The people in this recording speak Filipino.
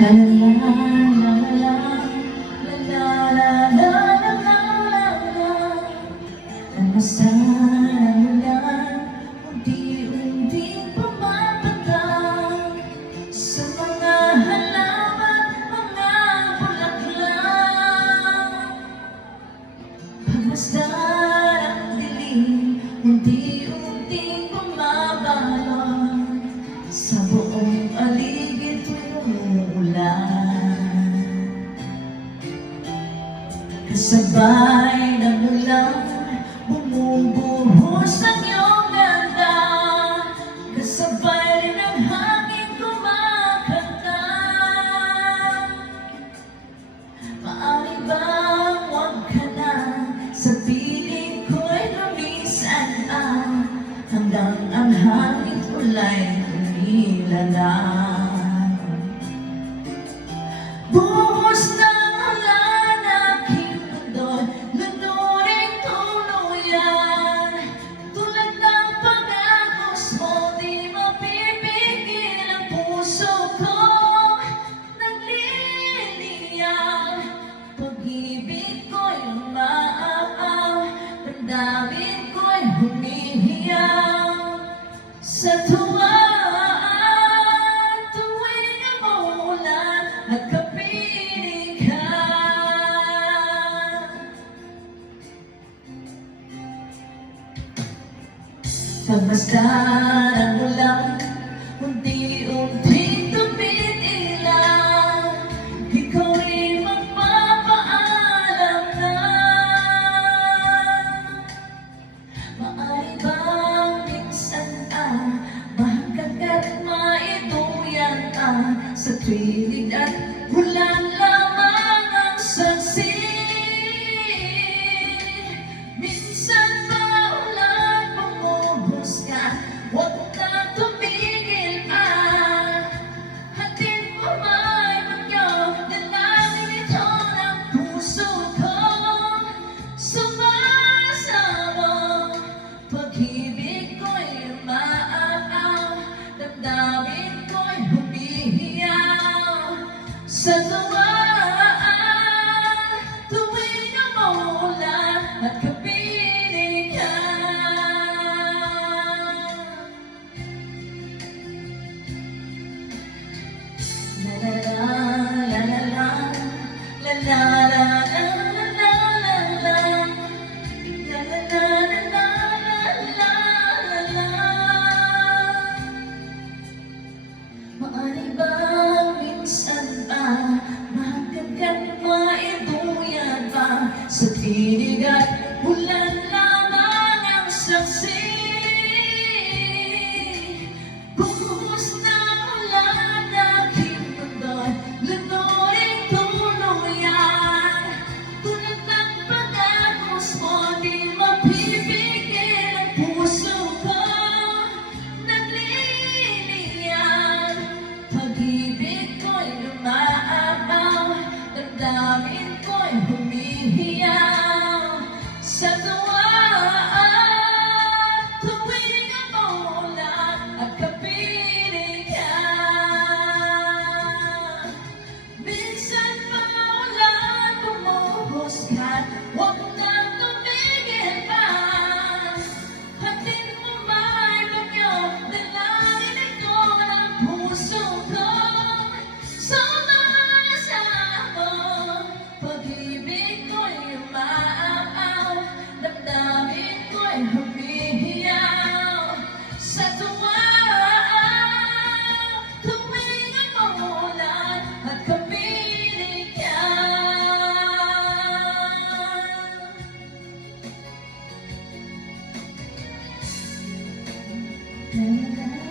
La la la la la la la la la la. Namasan ang ulan, unti-unting pumapatak sa mga halaman, mga bulaklak. Pagmasdan ang dilim, unti-unting bumabalot sa buong paligid tuyong ulan. Kasabay ng ulan, bumubuhos ang iyong ganda. Kasabay rin ang hangin kumakanta. Maaari bang huwag ka na sa piling ko'y lumisan hanggang ang hangin ulay umilalang. Buhos na ulan aking mundo'y lunurin tuluyan. Tulad ng pag-agos mo, di mapipigil ang puso ko. Nagliliyang pag-ibig ko'y umaapaw, damdamin ko'y humihiyaw sa tuwa. Tuwing umuulan at kapiling ka, pagmasdan ang ulan, unti-unting tumitilaw. Ikaw rin magpapaalam na. Maaari bang minsan mahagkat at maiduyan sa twilig at ulan lamang ang saksi? Minsan ba ulan bumuhos ka, huwag na tumigil hatid mo may bagyo, dalangin ito ng puso ko. Sumasamo, pag-ibig ko'y umaapaw, damdamin ko'y humihiyaw sa tuwa. Tuwing umuulan at kapiling ka, la la la la la la la la la la la la la la la la la. Maaari bang minsan mahagkat maiduyan sa tinig at ulan lamang ang saksi? Buhos na ulan aking mundo'y lunurin tuluyan. Tulad ng pag-agos mo, di mapipigil ang puso ko. Nagliliyang pag-ibig ko'y umaapaw, damdamin ko'y humihiyaw sa tuwa. Tuwing umuulan at kapiling ka, minsan pa ulan bumuhos ka, huwag na tumigil pa. Hatid mo may bagyo, dalangin ito ng puso ko. Sumasamo, pag-ibig ko'y umaapaw, damdamin ko'y humihiyaw sa tuwa. Tuwing umuulan at kapiling ka, la la la.